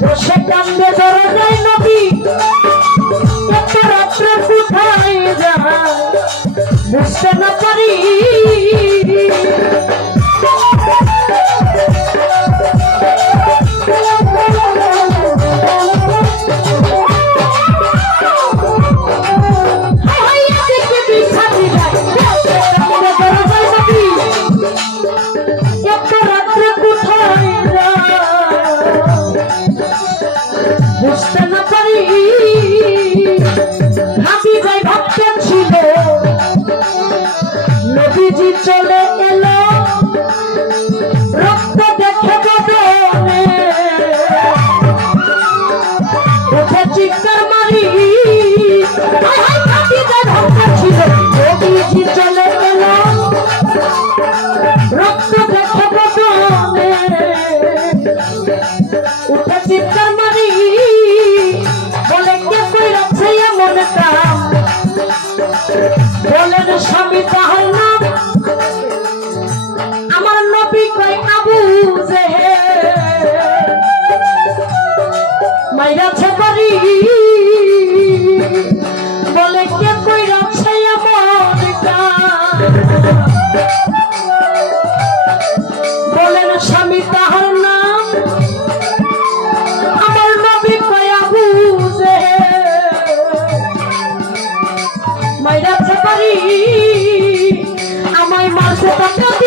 বসে কান্দে ধরা যায় নবী কত রাত্রে কোথায় যা বুঝতে না পারি। মাইরা পারি আমায় মারতে পারে